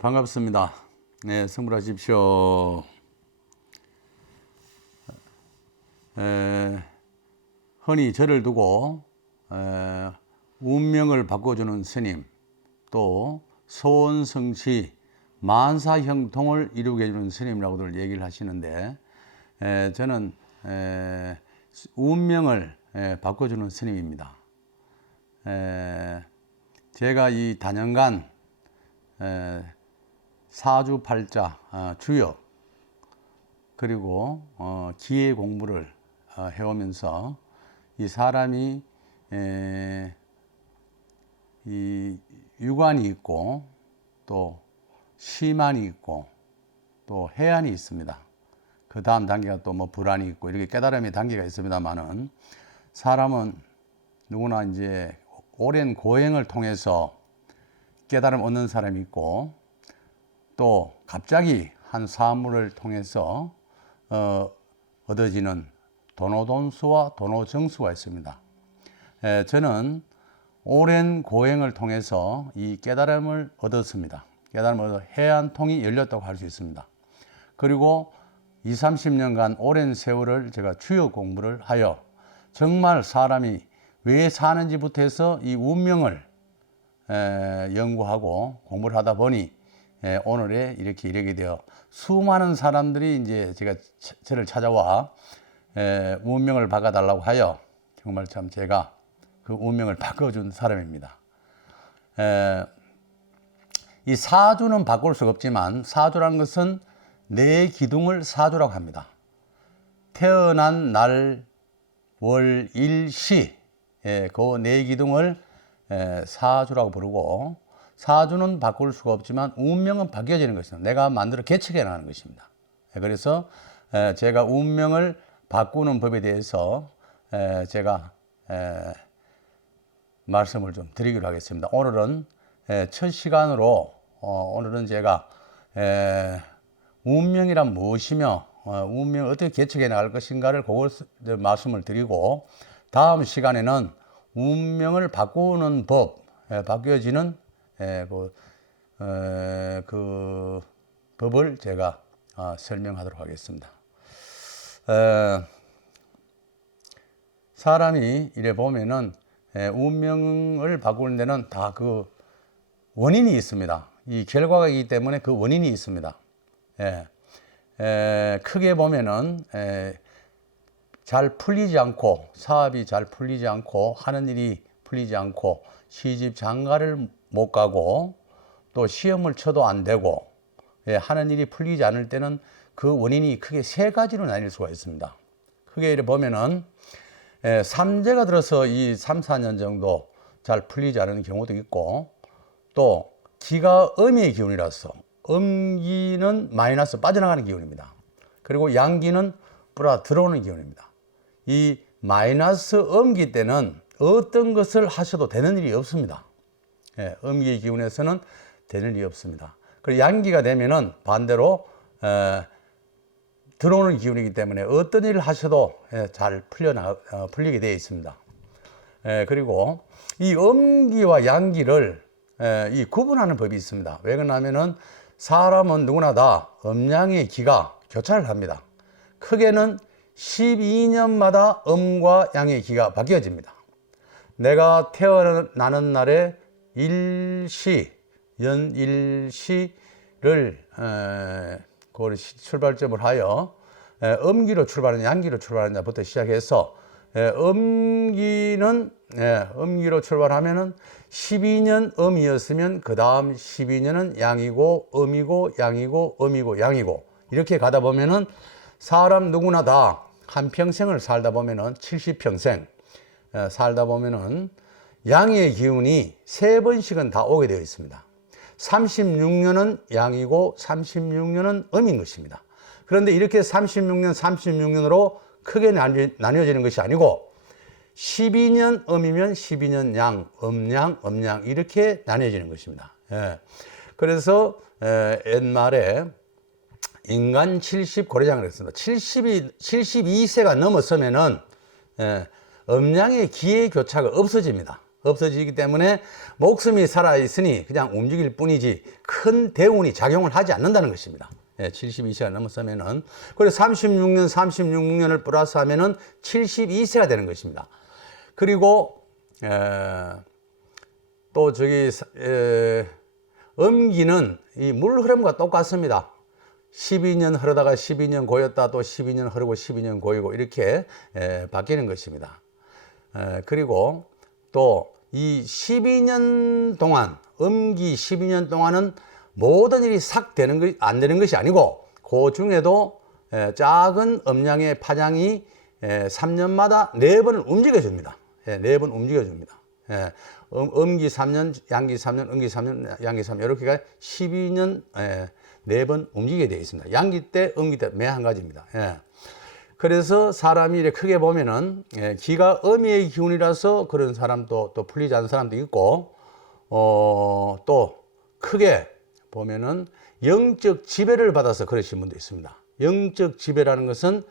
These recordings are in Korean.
반갑습니다. 네, 성불하십시오. 흔히 저를 두고 운명을 바꿔주는 스님, 또 소원성취 만사형통을 이루게 해주는 스님이라고들 얘기를 하시는데, 저는 운명을 바꿔주는 스님입니다. 제가 이 다년간 사주팔자, 주역, 그리고 기회 공부를 해오면서 이 사람이 이 유관이 있고 또 시만이 있고 또 해안이 있습니다. 그 다음 단계가 또 뭐 불안이 있고 이렇게 깨달음의 단계가 있습니다만은, 사람은 누구나 이제 오랜 고행을 통해서 깨달음 얻는 사람이 있고, 또 갑자기 한 사물을 통해서 얻어지는 도노돈수와 도노정수가 있습니다. 저는 오랜 고행을 통해서 이 깨달음을 얻었습니다. 깨달음을 얻어 해안통이 열렸다고 할 수 있습니다. 그리고 20, 30년간 오랜 세월을 제가 주역 공부를 하여 정말 사람이 왜 사는지부터 해서 이 운명을 연구하고 공부를 하다 보니 오늘에 이렇게 이르게 되어 수많은 사람들이 이제 저를 찾아와 운명을 바꿔달라고 하여 정말 참 제가 그 운명을 바꿔준 사람입니다. 이 사주는 바꿀 수가 없지만, 사주라는 것은 내 기둥을 사주라고 합니다. 태어난 날, 월, 일, 시, 그 네 기둥을 사주라고 부르고, 사주는 바꿀 수가 없지만 운명은 바뀌어지는 것입니다. 내가 만들어 개척해 나가는 것입니다. 그래서 제가 운명을 바꾸는 법에 대해서 제가 말씀을 좀 드리기로 하겠습니다. 오늘은 첫 시간으로 오늘은 제가 운명이란 무엇이며 운명을 어떻게 개척해 나갈 것인가를 그걸 말씀을 드리고, 다음 시간에는 운명을 바꾸는 법, 바뀌어지는 그 법을 제가 설명하도록 하겠습니다. 사람이 이래 보면은 운명을 바꾸는 데는 다 그 원인이 있습니다. 이 결과가 있기 때문에 그 원인이 있습니다. 크게 보면은 잘 풀리지 않고, 사업이 잘 풀리지 않고, 하는 일이 풀리지 않고, 시집 장가를 못 가고, 또 시험을 쳐도 안 되고, 하는 일이 풀리지 않을 때는 그 원인이 크게 세 가지로 나뉠 수가 있습니다. 크게 이렇게 보면은 삼재가 들어서 이 3, 4년 정도 잘 풀리지 않는 경우도 있고, 또 기가 음의 기운이라서 음기는 마이너스 빠져나가는 기운입니다. 그리고 양기는 뿌라 들어오는 기운입니다. 이 마이너스 음기 때는 어떤 것을 하셔도 되는 일이 없습니다. 음기의 기운에서는 되는 일이 없습니다. 그리고 양기가 되면은 반대로 들어오는 기운이기 때문에 어떤 일을 하셔도 잘 풀리게 되어 있습니다. 그리고 이 음기와 양기를 이 구분하는 법이 있습니다. 왜 그러냐면은 사람은 누구나 다 음양의 기가 교차를 합니다. 크게는 12년마다 음과 양의 기가 바뀌어집니다. 내가 태어나는 날에 일시, 연일시를 그걸 출발점을 하여 음기로 출발하느냐 양기로 출발하느냐부터 시작해서 음기로 출발하면은 12년 음이었으면 그 다음 12년은 양이고 음이고 양이고 음이고 양이고 이렇게 가다 보면은 사람 누구나 다 한평생을 살다 보면은 70평생 살다 보면은 양의 기운이 3번씩은 다 오게 되어 있습니다. 36년은 양이고 36년은 음인 것입니다. 그런데 이렇게 36년으로 크게 나뉘어지는 것이 아니고 12년 음이면 12년 양, 음양 이렇게 나뉘어지는 것입니다. 그래서 옛말에 인간 70 고려장을 했습니다. 72세가 넘었으면은 음양의 기의 교차가 없어집니다. 없어지기 때문에 목숨이 살아있으니 그냥 움직일 뿐이지 큰 대운이 작용을 하지 않는다는 것입니다. 72세가 넘었으면은. 그래서 36년을 플러스하면은 72세가 되는 것입니다. 그리고 또 저기 음기는 이 물 흐름과 똑같습니다. 12년 흐르다가 12년 고였다, 또 12년 흐르고 12년 고이고 이렇게 바뀌는 것입니다. 그리고 또 이 12년 동안, 음기 12년 동안은 모든 일이 싹 안 되는 것이 아니고 그 중에도 작은 음양의 파장이 3년마다 4번을 움직여줍니다. 4번 움직여줍니다. 음기 3년, 양기 3년, 음기 3년, 양기 3년 이렇게가 12년 4번 움직이게 되어 있습니다. 양기 때, 음기 때 매 한 가지입니다. 그래서 사람이 이렇게 크게 보면은 기가 어미의 기운이라서 그런 사람도 또 풀리지 않는 사람도 있고 또 크게 보면은 영적 지배를 받아서 그러신 분도 있습니다. 영적 지배라는 것은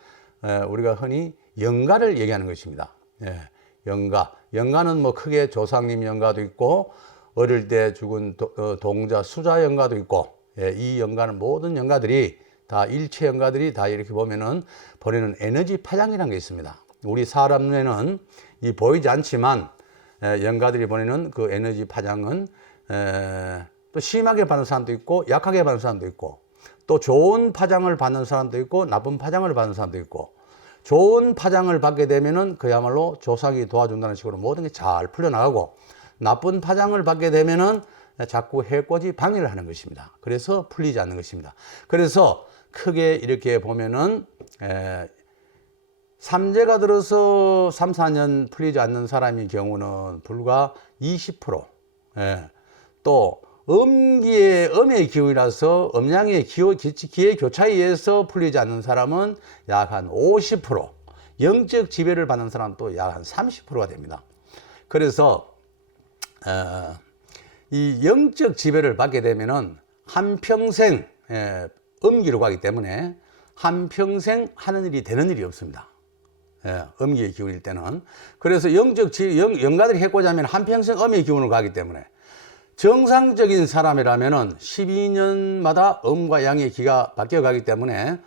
우리가 흔히 영가를 얘기하는 것입니다. 영가는 뭐 크게 조상님 영가도 있고 어릴 때 죽은 동자 수자 영가도 있고 이 영가는 모든 영가들이 다 일체 영가들이 다 이렇게 보면은 보내는 에너지 파장이라는 게 있습니다. 우리 사람 눈에는 이 보이지 않지만 영가들이 보내는 그 에너지 파장은 또 심하게 받는 사람도 있고 약하게 받는 사람도 있고 또 좋은 파장을 받는 사람도 있고 나쁜 파장을 받는 사람도 있고 좋은 파장을 받게 되면은 그야말로 조상이 도와준다는 식으로 모든 게 잘 풀려나가고 나쁜 파장을 받게 되면은 자꾸 해코지 방해를 하는 것입니다. 그래서 풀리지 않는 것입니다. 그래서 크게 이렇게 보면은 삼재가 들어서 3, 4년 풀리지 않는 사람의 경우는 불과 20%, 또 음의 기운이라서 음양의 기의 교차에 의해서 풀리지 않는 사람은 약 한 50%, 영적 지배를 받는 사람도 약 한 30%가 됩니다. 그래서 이 영적 지배를 받게 되면은 한평생 음기로 가기 때문에 한평생 하는 일이 되는 일이 없습니다. 음기의 기운일 때는. 그래서 영가들이 해코자면 한평생 음의 기운으로 가기 때문에 정상적인 사람이라면은 12년마다 음과 양의 기가 바뀌어 가기 때문에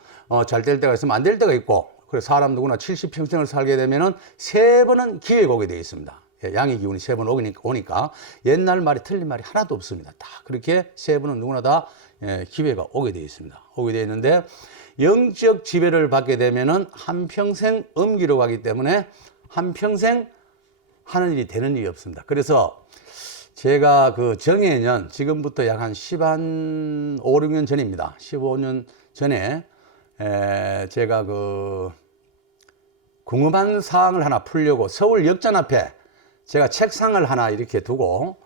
잘 될 때가 있으면 안 될 때가 있고, 그래서 사람 누구나 70평생을 살게 되면은 3번은 기회가 오게 되어 있습니다. 양의 기운이 3번 오니까 옛날 말이 틀린 말이 하나도 없습니다. 다 그렇게 3번은 누구나 다 기회가 오게 되어 있습니다. 오게 되어 있는데 영적 지배를 받게 되면은 한평생 음기로 가기 때문에 한평생 하는 일이 되는 일이 없습니다. 그래서 제가 그 정해년, 지금부터 약 한 5, 6년 전입니다. 15년 전에 제가 그 궁금한 사항을 하나 풀려고 서울 역전 앞에 제가 책상을 하나 이렇게 두고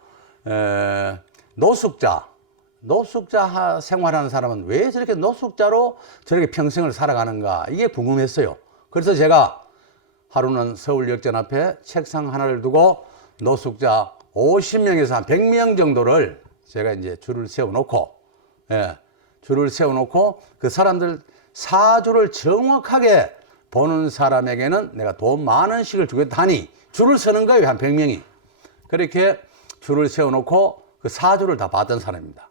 노숙자 생활하는 사람은 왜 저렇게 노숙자로 저렇게 평생을 살아가는가, 이게 궁금했어요. 그래서 제가 하루는 서울 역전 앞에 책상 하나를 두고 노숙자 50명에서 한 100명 정도를 제가 이제 줄을 세워놓고 그 사람들 사주를 정확하게 보는 사람에게는 내가 돈 만 원씩을 주겠다 하니 줄을 서는 거예요. 한 100명이. 그렇게 줄을 세워놓고 그 사주를 다 봤던 사람입니다.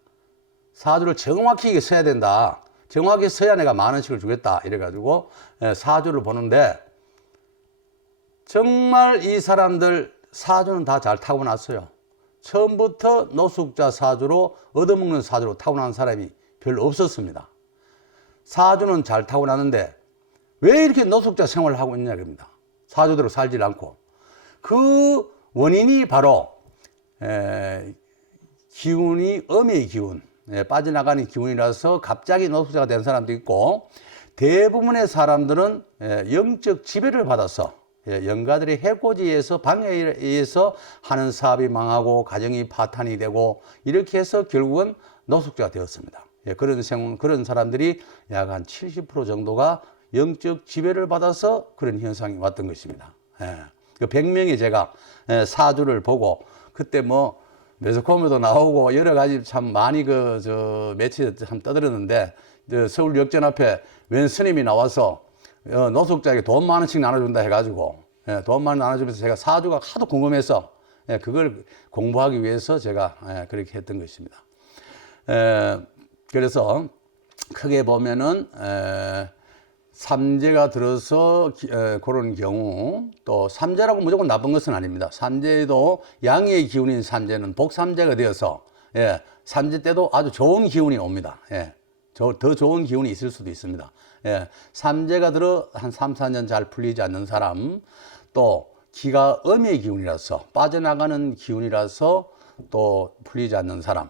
사주를 정확히 써야 된다. 정확히 써야 내가 만 원씩을 주겠다. 이래가지고 사주를 보는데 정말 이 사람들 사주는 다 잘 타고났어요. 처음부터 노숙자 사주로 얻어먹는 사주로 타고난 사람이 별로 없었습니다. 사주는 잘 타고났는데 왜 이렇게 노숙자 생활을 하고 있냐 겁니다. 사주대로 살지 않고. 그 원인이 바로 기운이 음의 기운, 빠져나가는 기운이라서 갑자기 노숙자가 된 사람도 있고, 대부분의 사람들은 영적 지배를 받아서 영가들의 해코지에 의해서 방해에 의해서 하는 사업이 망하고 가정이 파탄이 되고 이렇게 해서 결국은 노숙자가 되었습니다. 그런 사람들이 약 한 70% 정도가 영적 지배를 받아서 그런 현상이 왔던 것입니다. 그 100명이 제가 사주를 보고 그때 뭐 매스컴에도 나오고 여러 가지 참 많이 매체에 참 떠들었는데, 서울 역전 앞에 웬 스님이 나와서 노숙자에게 돈 만 원씩 나눠준다 해가지고 돈 만 원 나눠주면서 제가 사주가 하도 궁금해서 그걸 공부하기 위해서 제가 그렇게 했던 것입니다. 그래서 크게 보면은 삼재가 들어서 그런 경우, 또 삼재라고 무조건 나쁜 것은 아닙니다. 삼재도 양의 기운인 삼재는 복삼재가 되어서 삼재 때도 아주 좋은 기운이 옵니다. 더 좋은 기운이 있을 수도 있습니다. 삼재가 들어 한 3, 4년 잘 풀리지 않는 사람, 또 기가 음의 기운이라서 빠져나가는 기운이라서 또 풀리지 않는 사람,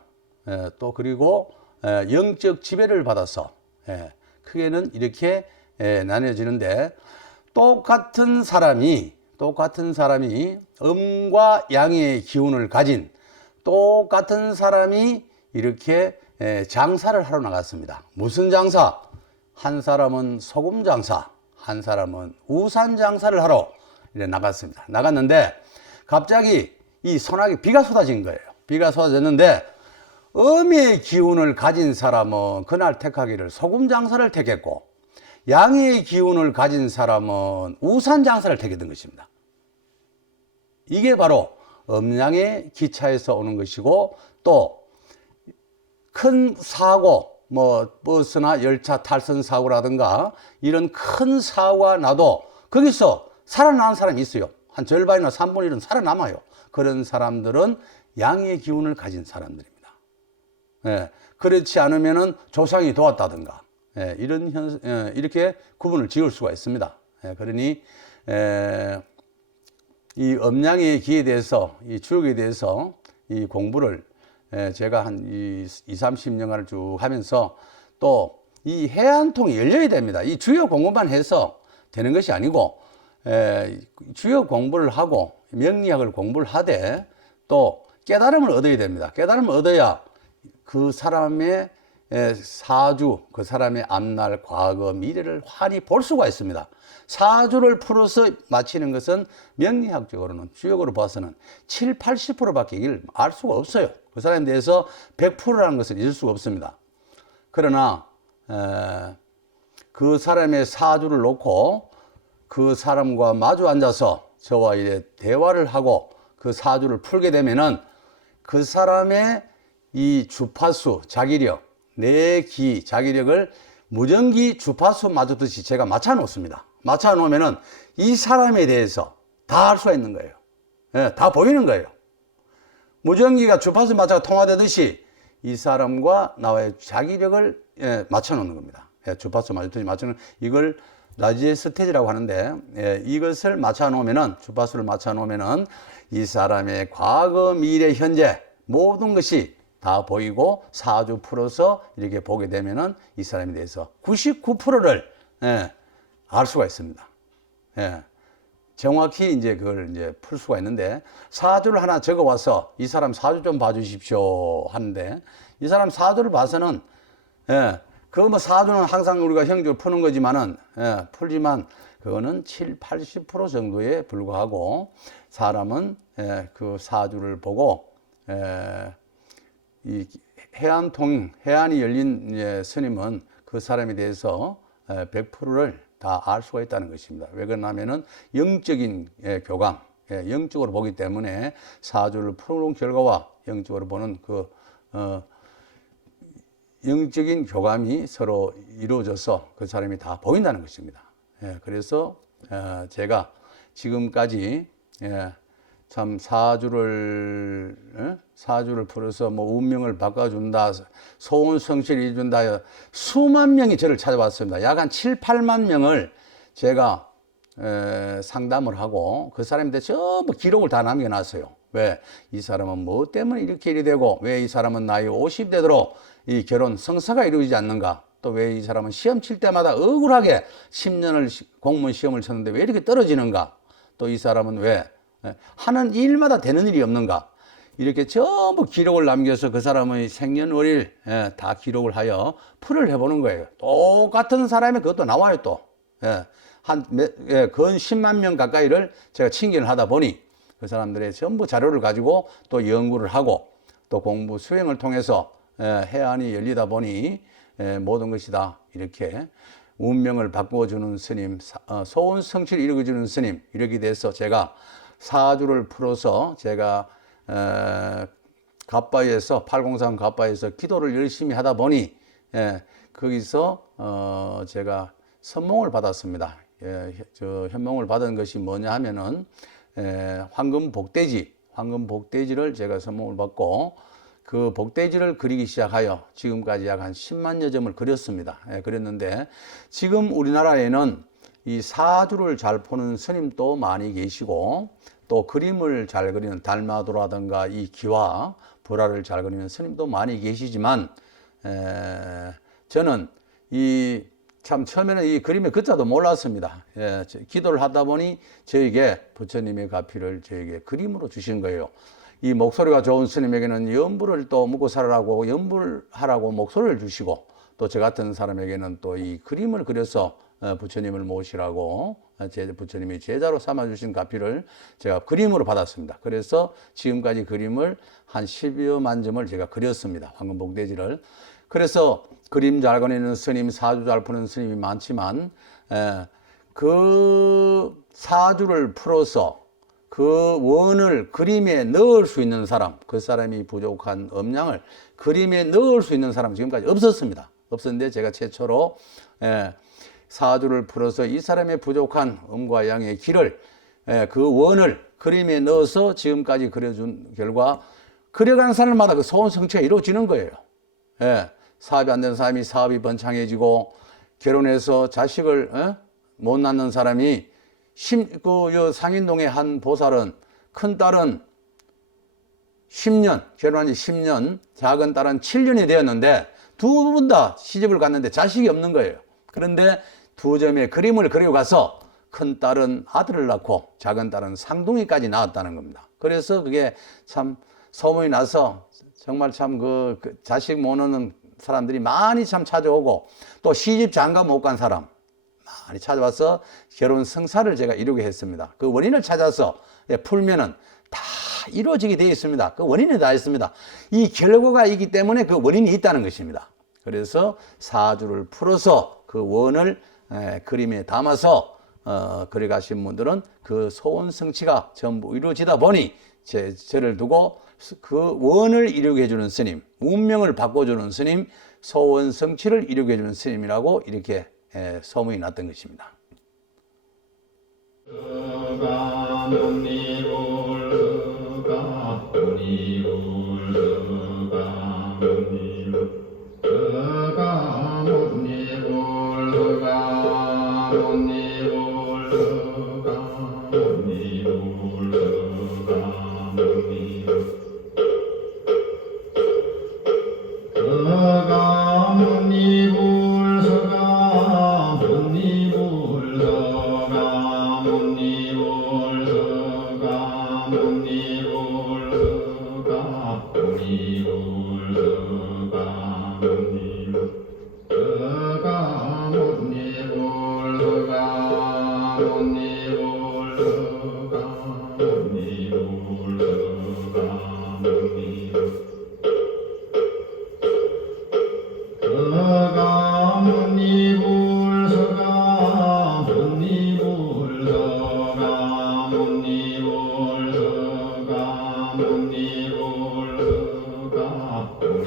또 그리고 영적 지배를 받아서 크게는 이렇게 나뉘어지는데, 똑같은 사람이 음과 양의 기운을 가진 똑같은 사람이 이렇게 장사를 하러 나갔습니다. 무슨 장사? 한 사람은 소금 장사, 한 사람은 우산 장사를 하러 나갔습니다. 나갔는데 갑자기 이 소나기 비가 쏟아진 거예요. 비가 쏟아졌는데 음의 기운을 가진 사람은 그날 택하기를 소금 장사를 택했고, 양의 기운을 가진 사람은 우산 장사를 택했던 것입니다. 이게 바로 음양의 기차에서 오는 것이고, 또 큰 사고, 뭐 버스나 열차 탈선 사고라든가 이런 큰 사고가 나도 거기서 살아나는 사람이 있어요. 한 절반이나 3분의 1은 살아남아요. 그런 사람들은 양의 기운을 가진 사람들입니다. 그렇지 않으면은 조상이 도왔다든가 이렇게 구분을 지을 수가 있습니다. 그러니 이 음양의 기에 대해서, 이 주역에 대해서 이 공부를 제가 한 20-30년간을 쭉 하면서, 또 이 해안통이 열려야 됩니다. 이 주역 공부만 해서 되는 것이 아니고, 주역 공부를 하고 명리학을 공부를 하되 또 깨달음을 얻어야 됩니다. 깨달음을 얻어야 그 사람의 사주, 그 사람의 앞날, 과거, 미래를 환히 볼 수가 있습니다. 사주를 풀어서 맞히는 것은 명리학적으로는, 주역으로 봐서는 7, 80%밖에 이걸 알 수가 없어요. 그 사람에 대해서 100%라는 것을 잊을 수가 없습니다. 그러나 그 사람의 사주를 놓고 그 사람과 마주 앉아서 저와 이제 대화를 하고 그 사주를 풀게 되면은 그 사람의 이 주파수, 자기력, 내 기, 자기력을 무전기 주파수 맞추듯이 제가 맞춰 놓습니다. 맞춰 놓으면은 이 사람에 대해서 다 알 수가 있는 거예요. 다 보이는 거예요. 무전기가 주파수 맞춰 통화되듯이 이 사람과 나와의 자기력을 맞춰 놓는 겁니다. 주파수 맞추듯이 맞추는, 이걸 라지의 스테이지라고 하는데, 이것을 맞춰 놓으면은, 주파수를 맞춰 놓으면은 이 사람의 과거, 미래, 현재 모든 것이 다 보이고, 사주 풀어서 이렇게 보게 되면은 이 사람에 대해서 99%를 알 수가 있습니다. 정확히 이제 그걸 이제 풀 수가 있는데, 사주를 하나 적어 와서 이 사람 사주 좀 봐주십시오 하는데, 이 사람 사주를 봐서는 그 뭐 사주는 항상 우리가 형식으로 푸는 거지만은 풀지만 그거는 7, 80% 정도에 불과하고, 사람은 그 사주를 보고 이 해안이 열린 스님은 그 사람에 대해서 100%를 다 알 수가 있다는 것입니다. 왜 그러냐면은 영적인 교감, 영적으로 보기 때문에 사주를 풀어놓은 결과와 영적으로 보는 그 영적인 교감이 서로 이루어져서 그 사람이 다 보인다는 것입니다. 그래서 제가 지금까지 참 사주를 풀어서 뭐 운명을 바꿔준다, 소원성취를 이룬다, 수만 명이 저를 찾아왔습니다. 약 한 7, 8만 명을 제가 상담을 하고 그 사람에 대해 전부 기록을 다 남겨놨어요. 왜? 이 사람은 뭐 때문에 이렇게 일이 되고, 왜 이 사람은 나이 50 되도록 이 결혼 성사가 이루어지지 않는가, 또 왜 이 사람은 시험 칠 때마다 억울하게 10년을 공무원 시험을 쳤는데 왜 이렇게 떨어지는가, 또 이 사람은 왜 하는 일마다 되는 일이 없는가, 이렇게 전부 기록을 남겨서 그 사람의 생년월일 다 기록을 하여 풀을 해보는 거예요. 똑같은 사람이 그것도 나와요. 또 근 10만 명 가까이를 제가 친견을 하다 보니 그 사람들의 전부 자료를 가지고 또 연구를 하고 또 공부 수행을 통해서 해안이 열리다 보니 모든 것이 다 이렇게 운명을 바꾸어주는 스님, 소원 성취를 이루어주는 스님, 이렇게 돼서 제가 사주를 풀어서 제가 갑바에서 803 갑바에서 기도를 열심히 하다 보니 거기서 제가 선몽을 받았습니다. 저 현몽을 받은 것이 뭐냐 하면은 황금 복돼지를 제가 선몽을 받고 그 복돼지를 그리기 시작하여 지금까지 약 한 10만여 점을 그렸습니다. 그렸는데 지금 우리나라에는 이 사주를 잘 푸는 스님도 많이 계시고 또 그림을 잘 그리는 달마도라든가 이 기와 불화를 잘 그리는 스님도 많이 계시지만 저는 참 처음에는 이 그림의 글자도 몰랐습니다. 기도를 하다 보니 저에게 부처님의 가피를 저에게 그림으로 주신 거예요. 이 목소리가 좋은 스님에게는 연불을 또 묻고 살아라고 연불하라고 목소리를 주시고 또 저 같은 사람에게는 또 이 그림을 그려서 부처님을 모시라고 부처님이 제자로 삼아주신 가피를 제가 그림으로 받았습니다. 그래서 지금까지 그림을 한 10여만 점을 제가 그렸습니다. 황금복돼지를. 그래서 그림 잘 그리는 스님, 사주 잘 푸는 스님이 많지만 그 사주를 풀어서 그 원을 그림에 넣을 수 있는 사람, 그 사람이 부족한 음양을 그림에 넣을 수 있는 사람 지금까지 없었습니다. 없었는데 제가 최초로 사주를 풀어서 이 사람의 부족한 음과 양의 길을 그 원을 그림에 넣어서 지금까지 그려준 결과 그려간 사람마다 그 소원 성취가 이루어지는 거예요. 사업이 안 되는 사람이 사업이 번창해지고 결혼해서 자식을 못 낳는 사람이 상인동의 한 보살은 큰 딸은 10년, 결혼한 지 10년, 작은 딸은 7년이 되었는데 두 분 다 시집을 갔는데 자식이 없는 거예요. 그런데 두 점의 그림을 그리고 가서 큰 딸은 아들을 낳고 작은 딸은 상둥이까지 낳았다는 겁니다. 그래서 그게 참 소문이 나서 정말 참 그 자식 못 낳는 사람들이 많이 참 찾아오고 또 시집 장가 못 간 사람 많이 찾아와서 결혼 성사를 제가 이루게 했습니다. 그 원인을 찾아서 풀면은 다 이루어지게 되어 있습니다. 그 원인이 다 있습니다. 이 결과가 있기 때문에 그 원인이 있다는 것입니다. 그래서 사주를 풀어서 그 원을 그림에 담아서 그려가신 분들은 그 소원 성취가 전부 이루어지다 보니 저를 두고 그 원을 이루게 해주는 스님, 운명을 바꿔주는 스님, 소원 성취를 이루게 해주는 스님이라고 이렇게 소문이 났던 것입니다.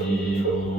니